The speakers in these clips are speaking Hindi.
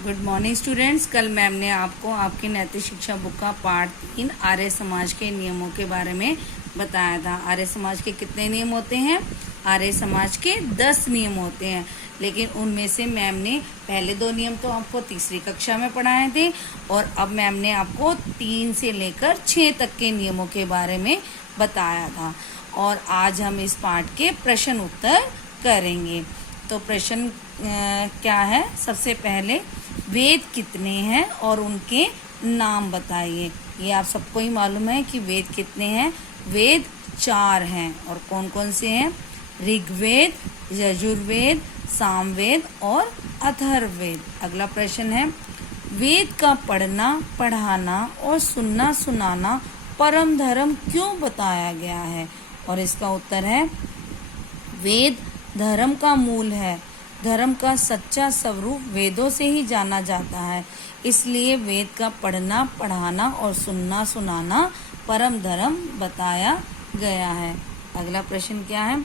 Good morning students. कल मैम ने आपको आपकी नैतिक शिक्षा बुक का पार्ट 3 आर्य समाज के नियमों के बारे में बताया था। आर्य समाज के कितने नियम होते हैं? आर्य समाज के 10 नियम होते हैं, लेकिन उनमें से मैम ने पहले 2 नियम तो आपको तीसरी कक्षा में पढ़ाए थे और अब मैम ने आपको 3 से लेकर 6 तक के नियमों के बारे में बताया था। और आज हम इस पार्ट के प्रश्न उत्तर करेंगे। तो प्रश्न क्या है? सबसे पहले वेद कितने हैं और उनके नाम बताइए। ये आप सबको ही मालूम है कि वेद कितने हैं। वेद 4 हैं और कौन कौन से हैं? ऋग्वेद, यजुर्वेद, सामवेद और अथर्ववेद। अगला प्रश्न है, वेद का पढ़ना, पढ़ाना और सुनना सुनाना परम धर्म क्यों बताया गया है? और इसका उत्तर है, वेद धर्म का मूल है। धर्म का सच्चा स्वरूप वेदों से ही जाना जाता है, इसलिए वेद का पढ़ना, पढ़ाना और सुनना सुनाना परम धर्म बताया गया है। अगला प्रश्न क्या है?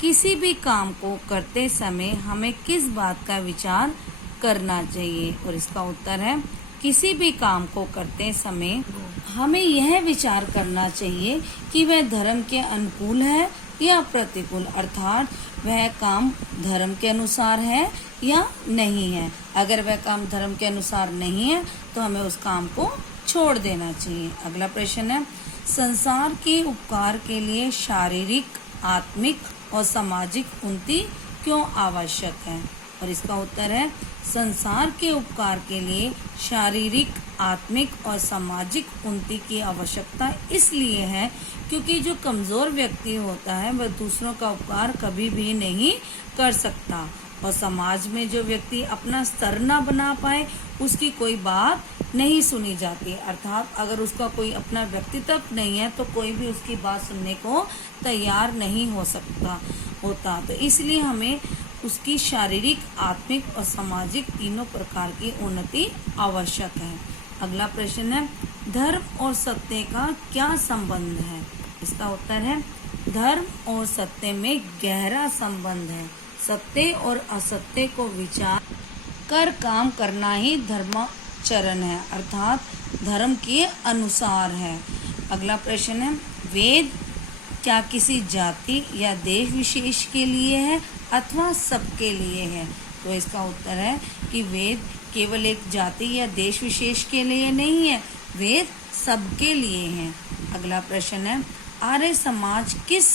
किसी भी काम को करते समय हमें किस बात का विचार करना चाहिए? और इसका उत्तर है, किसी भी काम को करते समय हमें यह विचार करना चाहिए कि वह धर्म के अनुकूल है या प्रतिकूल, अर्थात वह काम धर्म के अनुसार है या नहीं है। अगर वह काम धर्म के अनुसार नहीं है तो हमें उस काम को छोड़ देना चाहिए। अगला प्रश्न है, संसार के उपकार के लिए शारीरिक, आत्मिक और सामाजिक उन्नति क्यों आवश्यक है? और इसका उत्तर है, संसार के उपकार के लिए शारीरिक, आत्मिक और सामाजिक उन्नति की आवश्यकता इसलिए है क्योंकि जो कमजोर व्यक्ति होता है वह दूसरों का उपकार कभी भी नहीं कर सकता और समाज में जो व्यक्ति अपना स्तर ना बना पाए उसकी कोई बात नहीं सुनी जाती। अर्थात अगर उसका कोई अपना व्यक्तित्व नहीं है तो कोई भी उसकी बात सुनने को तैयार नहीं हो सकता होता। तो इसलिए हमें उसकी शारीरिक, आत्मिक और सामाजिक तीनों प्रकार की उन्नति आवश्यक है। अगला प्रश्न है, धर्म और सत्य का क्या संबंध है? इसका उत्तर है, धर्म और सत्य में गहरा संबंध है। सत्य और असत्य को विचार कर काम करना ही धर्माचरण है, अर्थात धर्म के अनुसार है। अगला प्रश्न है, वेद क्या किसी जाति या देश विशेष के लिए है अथवा सबके लिए है? तो इसका उत्तर है कि वेद केवल एक जाति या देश विशेष के लिए नहीं है, वेद सबके लिए हैं। अगला प्रश्न है, आर्य समाज किस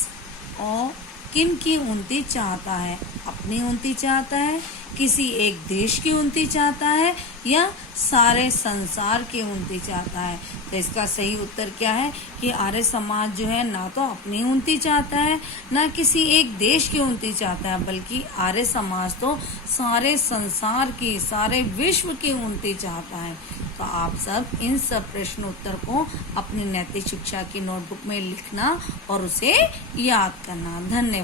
और किन की उन्नति चाहता है? अपनी उन्नति चाहता है, किसी एक देश की उन्नति चाहता है या सारे संसार की उन्नति चाहता है? तो इसका सही उत्तर क्या है कि आर्य समाज जो है ना तो अपनी उन्नति चाहता है ना किसी एक देश की उन्नति चाहता है, बल्कि आर्य समाज तो सारे संसार की, सारे विश्व की उन्नति चाहता है। तो आप सब इन सब प्रश्न उत्तर को अपनी नैतिक शिक्षा की नोटबुक में लिखना और उसे याद करना। धन्यवाद।